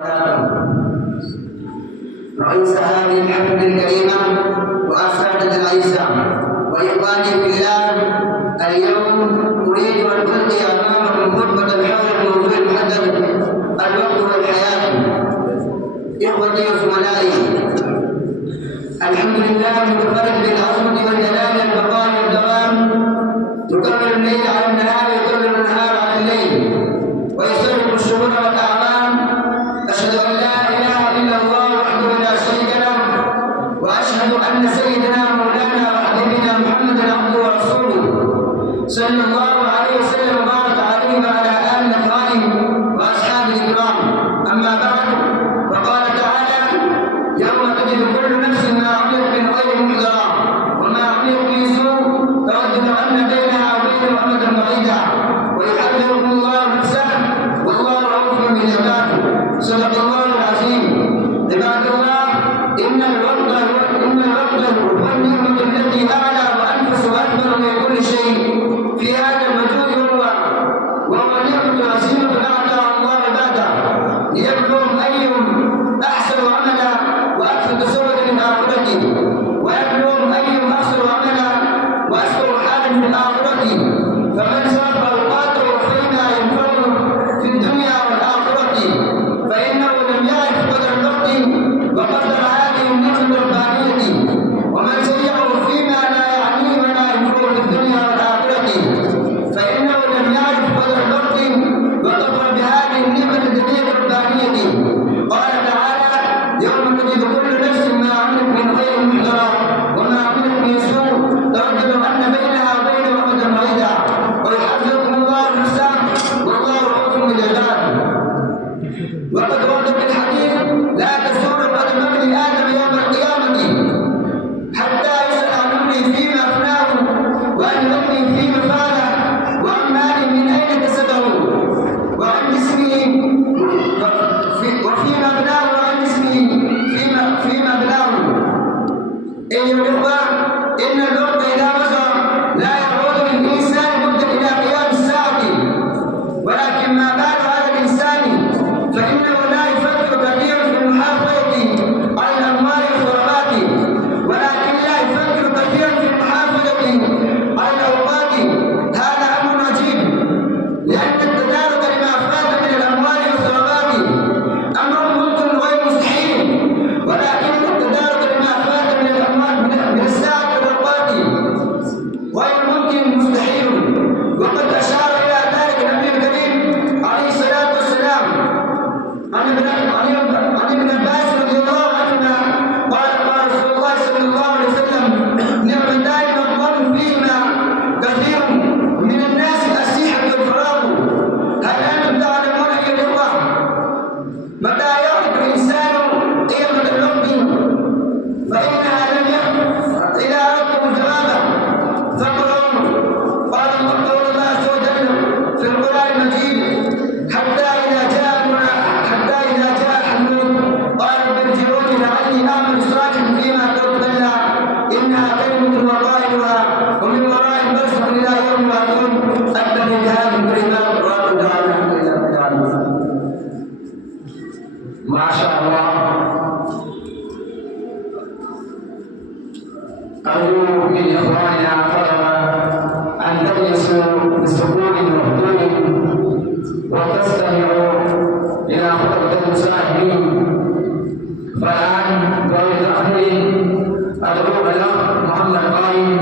رئيس هذه الحفلة الكريمة وأساتذة الأعزاء وإخواني في الله، اليوم أريد أن ألقي أمامكم خطبة حول الموضوع المحدد الوقت والحياة. إخوتي وزملائي، الحمد لله المنفرد بالعظمة والجلال والبقاء والدوام، يكرر الليل على النهار ويكرر النهار على الليل ويسرق الشهور والأعوام. أشهد أن لا إله إلا الله وحده لا شريك له، وأشهد أن سيدنا مولانا وحبيبنا محمدا عبده ورسوله صلى الله عليه وسلم وبارك عليه وعلى آله الأطهار وأصحابه الكرام. أما بعد، فقال تعالى: يوم تجد كل نفس ما عملت من خير محضرا وما عملت من سوء تود أن بينها وبينه أمدا بعيدا ويحذركم الله نفسه والله رؤوف بالعباد. صدق الله العظيم. عباد الله، إن الوقت هو النعمة التي أعلى وأنفس وأكبر من كل شيء في هذا الوجود، وهو نعمة عظيمة أعطاها الله عباده ليبلوهم أيهم أحسن عملا وأكثر تزودا من آخرته، ويبلوهم أيهم أحسن عملا وأسوأ حالا من آخرته. فمن صرف أوقاته فيما ينفعه في الدنيا والآخرة فإنه لم يعرف قدر الوقت وقدر هذه النعمة الربانية، ومن سيعه فيما لا يعنيه ولا ينفعه في الدنيا والآخرة فإنه لم يعرف قدر الوقت وقدر بهذه النعمة الجديدة الربانية. قال تعالى: يوم تجد كل نفس ما عملت من خير محضرا وما عملت من سوء تود أن بينها وبينه أمدا بعيدا ويحذركم الله نفسه والله رؤوف بالعباد. وقد ورد في الحديث: لا تزول قدم ابن آدم يوم القيامة حتى يسأل عن عمره فيما أفناه وعن علمه فيما فعله وعن ماله من أين كسبه وعن جسمه وفيما بناه وعن جسمه فيما بناه. أيها الإخوة، إن الوقت إذا مضى لا يعود للإنسان مدة إلى قيام الساعة، ولكن ما بال هذا الإنسان فإنه لا يفكر كثيرا في المحافظة على الأموال والثروات، ولكن لا يفكر كثيرا في المحافظة على الأوقات. هذا أمر عجيب، لأن التدارك لما فات من الأموال والثروات أمر ممكن غير مستحيل، ولكن التدارك لما فات من الأموال من الساعة والأوقات غير ممكن مستحيل. وقد أشار إلى ذلك النبي الكريم عليه الصلاة والسلام عن ابن عباس رضي الله عنهما قال: قال رسول الله صلى الله عليه وسلم: نعمتان مغبون فيهما كثير من الناس الصحة والفراغ. هل أنتم تعلمون أيها الإخوة متى يعرف الإنسان قيمة الوقت؟ فإنها لم يكن إذا أردتم جوابا فاقرؤوا. قال الله عز وجل في القرآن المجيد: حتى إذا جاء أحدهم قال رب ارجعوني لعلي أعمل صالحا فيما تركت كلا إنها كلمة وقائلها ومن ورائهم برزخ إلى يوم يبعثون. أكمل هذه الكلمات وآخر دعوانا الحمد لله رب العالمين. ما شاء الله. أرجو من إخواننا الطلبة أن تجلسوا بسكون وهدوء وتستمعوا إلى خطبة المساعدين. فالآن بغير تأخير أدعو الأخ محمد قايم